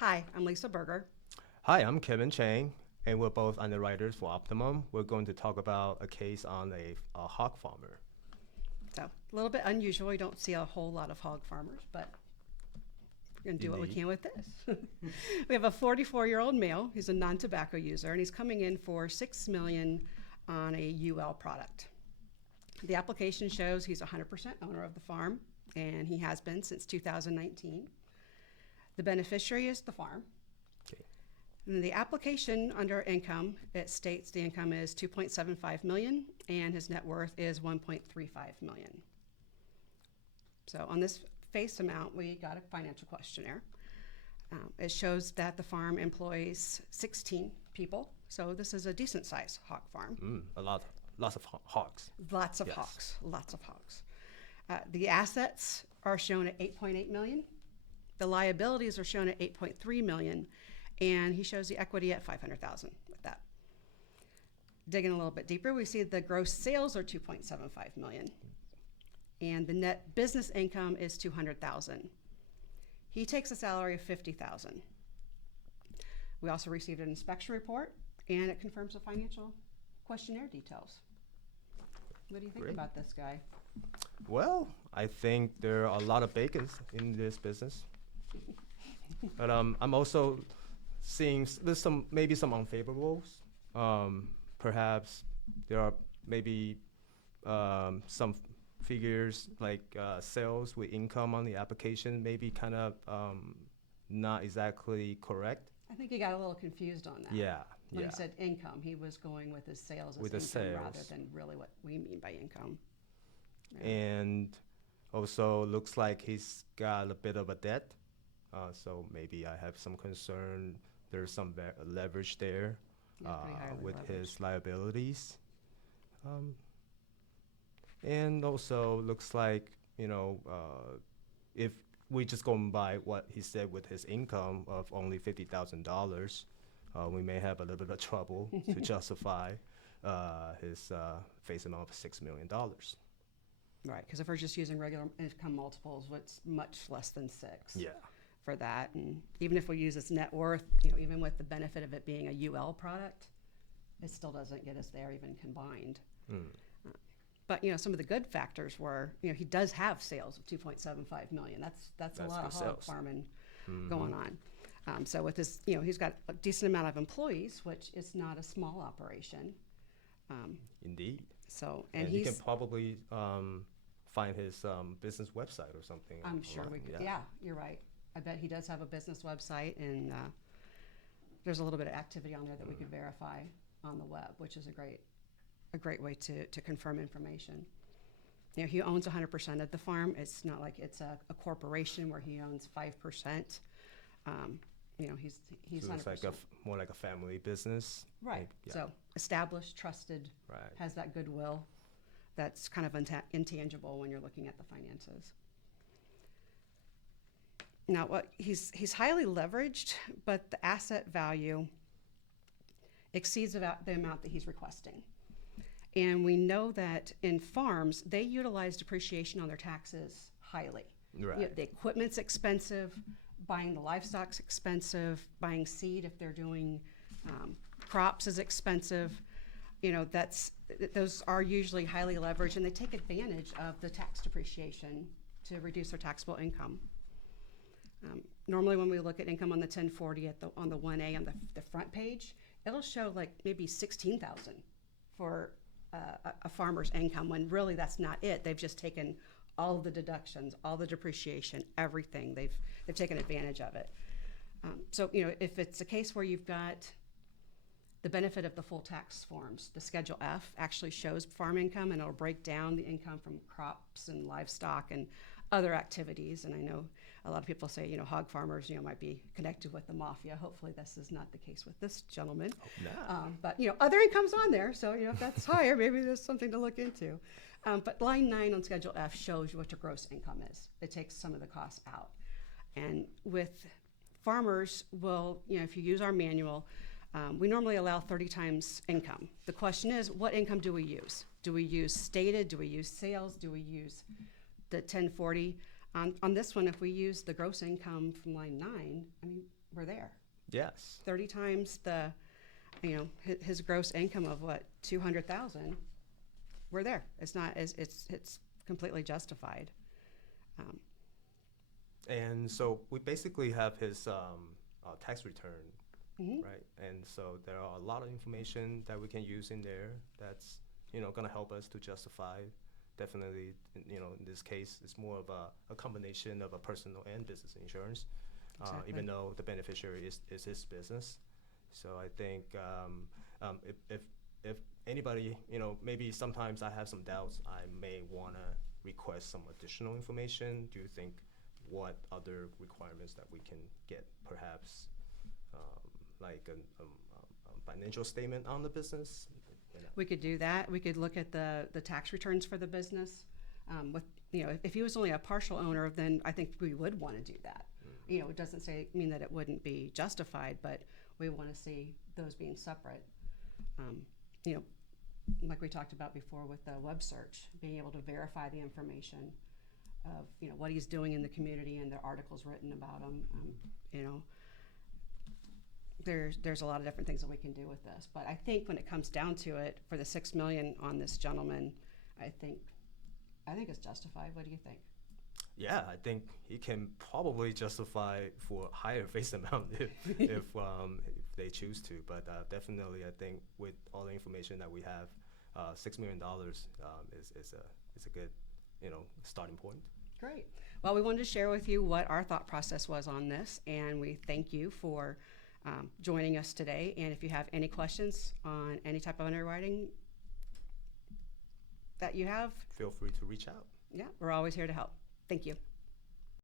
Hi, I'm Lisa Berger. Hi, I'm Kevin Chang, and we're both underwriters for Optimum. We're going to talk about a case on a hog farmer. So, a little bit unusual. You don't see a whole lot of hog farmers, but we're going to do what we Indeed. can with this. We have a 44-year-old male. He's a non-tobacco user, and he's coming in for $6 million on a UL product. The application shows he's 100% owner of the farm, and he has been since 2019. The beneficiary is the farm. Okay. And the application under income, it states the income is 2.75 million and his net worth is 1.35 million. So on this face amount, we got a financial questionnaire. It shows that the farm employs 16 people, so this is a decent sized hog farm. Lots of hogs. Lots of Yes. hogs, lots of hogs. The assets are shown at 8.8 million. The liabilities are shown at 8.3 million, and he shows the equity at 500,000 with that. Digging a little bit deeper, we see the gross sales are 2.75 million, and the net business income is 200,000. He takes a salary of 50,000. We also received an inspection report, and it confirms the financial questionnaire details. What do you think Great. about this guy? Well, I think there are a lot of bacons in this business, but I'm also seeing there's maybe some unfavorables. Perhaps there are maybe some figures like sales with income on the application, maybe kind of not exactly correct. I think he got a little confused on that. Yeah, When yeah. he said income, he was going with his sales as With the income rather sales. than really what we mean by income. Yeah. And also looks like he's got a bit of a debt. So maybe I have some concern. There's some leverage there Yeah, pretty highly with leveraged. his liabilities. And also looks like, if we just going by what he said with his income of only $50,000, we may have a little bit of trouble to justify his face amount of $6 million. Right, because if we're just using regular income multiples, what's much less than 6 Yeah. for that. And even if we use its net worth, even with the benefit of it being a UL product, it still doesn't get us there even combined. Mm. But some of the good factors were, he does have sales of 2.75 million. That's a That's lot good of hog sales. farming Mhm. going on. So with this, he's got a decent amount of employees, which is not a small operation. Indeed. So And and he can he's, probably find his business website or something. I'm sure we online. could. Yeah, you're right. I bet he does have a business website, and there's a little bit of activity on there that we could verify on the web, which is a great way to confirm information. He owns 100% of the farm. It's not like it's a corporation where he owns 5%. He's So 100%. it's like more like a family business. Right. Yeah. So established, trusted, Right. has that goodwill that's kind of intangible when you're looking at the finances. Now, he's highly leveraged, but the asset value exceeds about the amount that he's requesting. And we know that in farms, they utilize depreciation on their taxes highly. Right. The equipment's expensive, buying the livestock's expensive, buying seed if they're doing crops is expensive. Those are usually highly leveraged, and they take advantage of the tax depreciation to reduce their taxable income. Normally, when we look at income on the 1040 on the 1A on the front page, it'll show like maybe 16,000 for a farmer's income, when really that's not it. They've just taken all of the deductions, all the depreciation, everything. They've taken advantage of it. So if it's a case where you've got the benefit of the full tax forms, the Schedule F actually shows farm income, and it'll break down the income from crops and livestock and other activities. And I know a lot of people say, hog farmers, might be connected with the mafia. Hopefully this is not the case with this gentleman. But, other income's on there. So, if that's higher, maybe there's something to look into. But line 9 on Schedule F shows you what your gross income is. It takes some of the costs out. And with farmers, if you use our manual, we normally allow 30 times income. The question is, what income do we use? Do we use stated? Do we use sales? Do we use the 1040? On this one, if we use the gross income from line 9, we're there. Yes. 30 times the, his gross income of what, 200,000, we're there. It's not, it's completely justified. And so we basically have his tax return, Mhm. right? And so there are a lot of information that we can use in there that's, going to help us to justify. Definitely, in this case, it's more of a combination of a personal and business insurance, Exactly. even though the beneficiary is his business. So I think if anybody, maybe sometimes I have some doubts, I may want to request some additional information. Do you think what other requirements that we can get, perhaps like a financial statement on the business? We could do that. We could look at the tax returns for the business. With if he was only a partial owner, then I think we would want to do that. It doesn't mean that it wouldn't be justified, but we want to see those being separate. Like we talked about before with the web search, being able to verify the information of what he's doing in the community and the articles written about him. There's a lot of different things that we can do with this, but I think when it comes down to it, for the $6 million on this gentleman, I think it's justified. What do you think? Yeah, I think he can probably justify for a higher face amount if they choose to. But definitely, I think with all the information that we have, $6 million is a good starting point. Great. Well, we wanted to share with you what our thought process was on this, and we thank you for joining us today. And if you have any questions on any type of underwriting that you have, Feel free to reach out. yeah, we're always here to help. Thank you.